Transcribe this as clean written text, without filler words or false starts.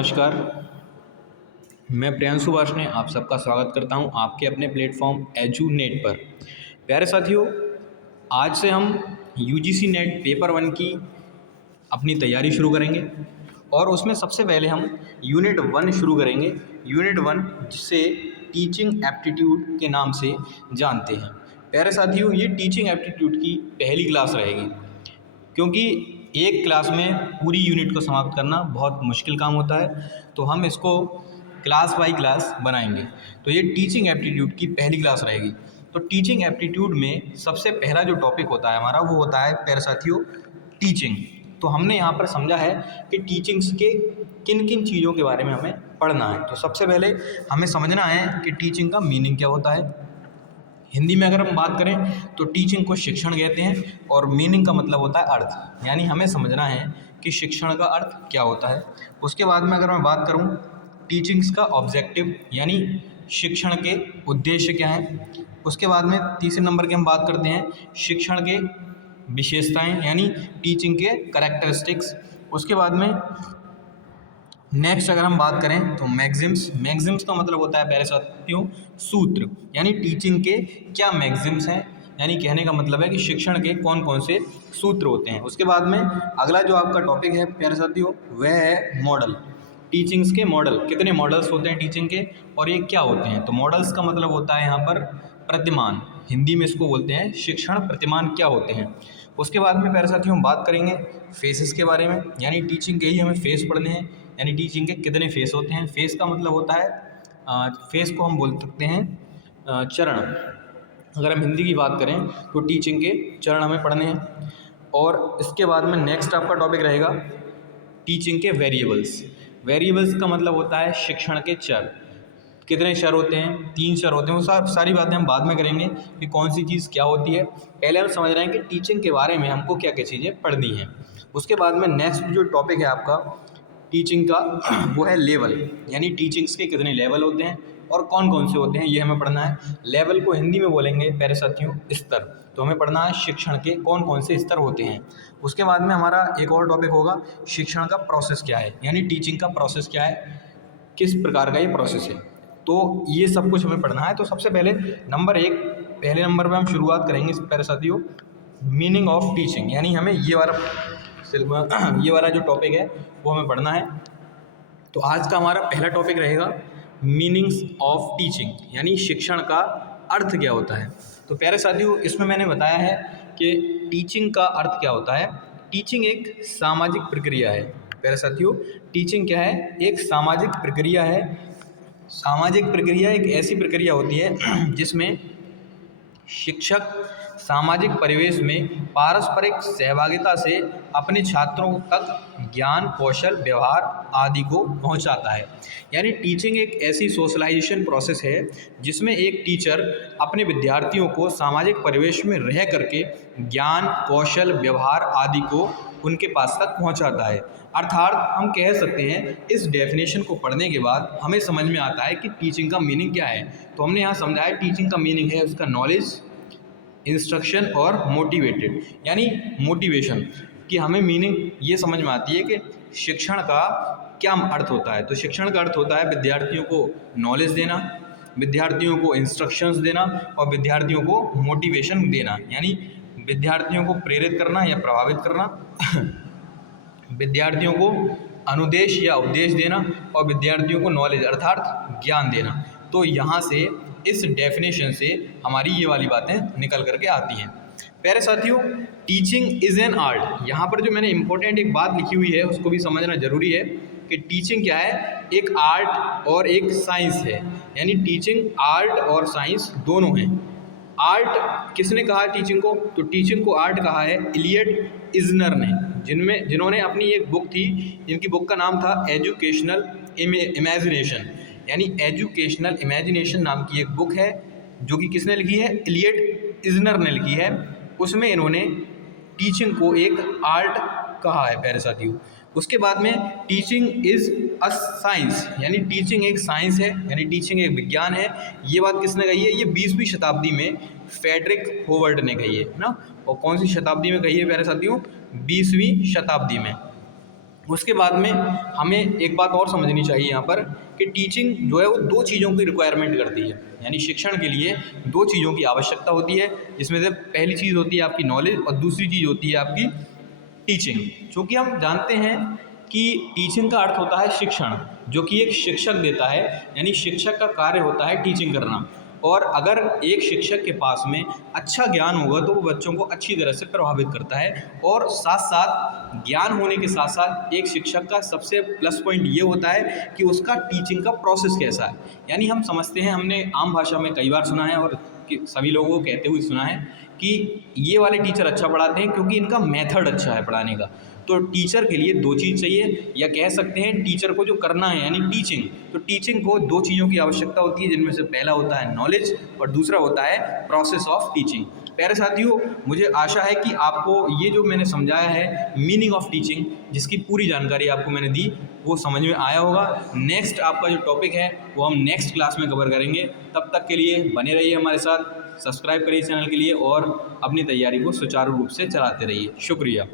नमस्कार। मैं प्रियांशु वार्ष्णेय आप सबका स्वागत करता हूं आपके अपने प्लेटफॉर्म एजुनेट पर। प्यारे साथियों, आज से हम यूजीसी नेट पेपर 1 की अपनी तैयारी शुरू करेंगे और उसमें सबसे पहले हम यूनिट 1 शुरू करेंगे। यूनिट 1 जिसे टीचिंग एप्टीट्यूड के नाम से जानते हैं। प्यारे साथियों, ये टीचिंग एप्टीट्यूड की पहली क्लास रहेगी, क्योंकि एक क्लास में पूरी यूनिट को समाप्त करना बहुत मुश्किल काम होता है, तो हम इसको क्लास बाय क्लास बनाएंगे। तो ये टीचिंग एप्टीट्यूड की पहली क्लास रहेगी। तो टीचिंग एप्टीट्यूड में सबसे पहला जो टॉपिक होता है हमारा, वो होता है प्यारे साथियों टीचिंग। तो हमने यहाँ पर समझा है कि टीचिंग्स के किन किन चीज़ों के बारे में हमें पढ़ना है। तो सबसे पहले हमें समझना है कि टीचिंग का मीनिंग क्या होता है। हिंदी में अगर हम बात करें तो टीचिंग को शिक्षण कहते हैं और मीनिंग का मतलब होता है अर्थ, यानी हमें समझना है कि शिक्षण का अर्थ क्या होता है। उसके बाद में अगर मैं बात करूं टीचिंग्स का ऑब्जेक्टिव, यानी शिक्षण के उद्देश्य क्या हैं। उसके बाद में तीसरे नंबर की हम बात करते हैं शिक्षण के विशेषताएं, यानी टीचिंग के कैरेक्टरिस्टिक्स। उसके बाद में नेक्स्ट अगर हम बात करें तो मैग्जिम्स का मतलब होता है प्यारे साथियों सूत्र, यानी टीचिंग के क्या मैग्जिम्स हैं, यानी कहने का मतलब है कि शिक्षण के कौन कौन से सूत्र होते हैं। उसके बाद में अगला जो आपका टॉपिक है प्यारे साथियों वह है मॉडल। टीचिंग्स के मॉडल, कितने मॉडल्स होते हैं टीचिंग के और ये क्या होते हैं। तो मॉडल्स का मतलब होता है यहाँ पर प्रतिमान, हिंदी में इसको बोलते हैं शिक्षण प्रतिमान क्या होते हैं। उसके बाद में प्यारे साथियों हम बात करेंगे फेसेस के बारे में, यानी टीचिंग के ही हमें फेस पढ़ने हैं, यानी टीचिंग के कितने फेस होते हैं। फेस का मतलब होता है फेस को हम बोल सकते हैं चरण। अगर हम हिंदी की बात करें तो टीचिंग के चरण हमें पढ़ने हैं। और इसके बाद में नेक्स्ट आपका टॉपिक रहेगा टीचिंग के वेरिएबल्स। वेरिएबल्स का मतलब होता है शिक्षण के चर। कितने चर होते हैं, 3 चर होते हैं। वो सारी बातें हम बाद में करेंगे कि कौन सी चीज़ क्या होती है। पहले हम समझ रहे हैं कि टीचिंग के बारे में हमको क्या क्या चीज़ें पढ़नी हैं। उसके बाद में नेक्स्ट जो टॉपिक है आपका टीचिंग का वो है लेवल, यानी टीचिंग्स के कितने लेवल होते हैं और कौन कौन से होते हैं, ये हमें पढ़ना है। लेवल को हिंदी में बोलेंगे प्यारे साथियों स्तर। तो हमें पढ़ना है शिक्षण के कौन कौन से स्तर होते हैं। उसके बाद में हमारा एक और टॉपिक होगा शिक्षण का प्रोसेस क्या है, यानी टीचिंग का प्रोसेस क्या है, किस प्रकार का ये प्रोसेस है। तो ये सब कुछ हमें पढ़ना है। तो सबसे पहले पहले नंबर पे हम शुरुआत करेंगे प्यारे साथियों मीनिंग ऑफ टीचिंग, यानी हमें ये वाला जो टॉपिक है वो हमें पढ़ना है। तो आज का हमारा पहला टॉपिक रहेगा मीनिंग्स ऑफ टीचिंग, यानी शिक्षण का अर्थ क्या होता है। तो प्यारे साथियों इसमें मैंने बताया है कि टीचिंग का अर्थ क्या होता है। टीचिंग एक सामाजिक प्रक्रिया है। प्यारे साथियों टीचिंग क्या है, एक सामाजिक प्रक्रिया है। सामाजिक प्रक्रिया एक ऐसी प्रक्रिया होती है जिसमें शिक्षक सामाजिक परिवेश में पारस्परिक सहभागिता से अपने छात्रों तक ज्ञान, कौशल, व्यवहार आदि को पहुंचाता है। यानी टीचिंग एक ऐसी सोशलाइजेशन प्रोसेस है जिसमें एक टीचर अपने विद्यार्थियों को सामाजिक परिवेश में रह करके ज्ञान, कौशल, व्यवहार आदि को उनके पास तक पहुंचाता है। अर्थात हम कह सकते हैं इस डेफिनेशन को पढ़ने के बाद हमें समझ में आता है कि टीचिंग का मीनिंग क्या है। तो हमने यहाँ समझा है टीचिंग का मीनिंग है उसका नॉलेज, इंस्ट्रक्शन और मोटिवेटेड, यानी मोटिवेशन कि हमें मीनिंग ये समझ में आती है कि शिक्षण का क्या अर्थ होता है। तो शिक्षण का अर्थ होता है विद्यार्थियों को नॉलेज देना, विद्यार्थियों को इंस्ट्रक्शंस देना और विद्यार्थियों को मोटिवेशन देना, यानी विद्यार्थियों को प्रेरित करना या प्रभावित करना विद्यार्थियों को अनुदेश या उपदेश देना और विद्यार्थियों को नॉलेज अर्थात ज्ञान देना। तो यहाँ से इस डेफिनेशन से हमारी ये वाली बातें निकल करके आती हैं। प्यारे साथियों टीचिंग इज़ एन आर्ट, यहाँ पर जो मैंने इंपॉर्टेंट एक बात लिखी हुई है उसको भी समझना जरूरी है कि टीचिंग क्या है, एक आर्ट और एक साइंस है। यानी टीचिंग आर्ट और साइंस दोनों हैं। आर्ट किसने कहा टीचिंग को, तो टीचिंग को आर्ट कहा है इलियट इज़नर ने, जिन्होंने अपनी एक बुक थी, इनकी बुक का नाम था एजुकेशनल इमेजिनेशन, यानी एजुकेशनल इमेजिनेशन नाम की एक बुक है जो कि किसने लिखी है, इलियट इज़नर ने लिखी है। उसमें इन्होंने टीचिंग को एक आर्ट कहा है प्यारे साथियों। उसके बाद में टीचिंग इज़ अ साइंस, यानी टीचिंग एक साइंस है, यानी टीचिंग एक विज्ञान है। ये बात किसने कही है, ये 20वीं शताब्दी में फ्रेडरिक होवर्ड ने कही है ना। और कौन सी शताब्दी में कही है प्यारे साथियों, 20वीं शताब्दी में। उसके बाद में हमें एक बात और समझनी चाहिए यहाँ पर कि टीचिंग जो है वो दो चीज़ों की रिक्वायरमेंट करती है, यानी शिक्षण के लिए दो चीज़ों की आवश्यकता होती है, जिसमें से पहली चीज़ होती है आपकी नॉलेज और दूसरी चीज़ होती है आपकी टीचिंग। चूँकि हम जानते हैं कि टीचिंग का अर्थ होता है शिक्षण, जो कि एक शिक्षक देता है, यानी शिक्षक का कार्य होता है टीचिंग करना। और अगर एक शिक्षक के पास में अच्छा ज्ञान होगा तो वो बच्चों को अच्छी तरह से प्रभावित करता है। और साथ साथ ज्ञान होने के साथ साथ एक शिक्षक का सबसे प्लस पॉइंट ये होता है कि उसका टीचिंग का प्रोसेस कैसा है। यानी हम समझते हैं, हमने आम भाषा में कई बार सुना है और सभी लोगों को कहते हुए सुना है कि ये वाले टीचर अच्छा पढ़ाते हैं क्योंकि इनका मेथड अच्छा है पढ़ाने का। तो टीचर के लिए दो चीज़ चाहिए, या कह सकते हैं टीचर को जो करना है यानी टीचिंग, तो टीचिंग को दो चीज़ों की आवश्यकता होती है, जिनमें से पहला होता है नॉलेज और दूसरा होता है प्रोसेस ऑफ टीचिंग। प्यारे साथियों, मुझे आशा है कि आपको ये जो मैंने समझाया है मीनिंग ऑफ टीचिंग, जिसकी पूरी जानकारी आपको मैंने दी, वो समझ में आया होगा। नेक्स्ट आपका जो टॉपिक है वो हम नेक्स्ट क्लास में कवर करेंगे। तब तक के लिए बने रहिए हमारे साथ, सब्सक्राइब करिए चैनल के लिए और अपनी तैयारी को सुचारू रूप से चलाते रहिए। शुक्रिया।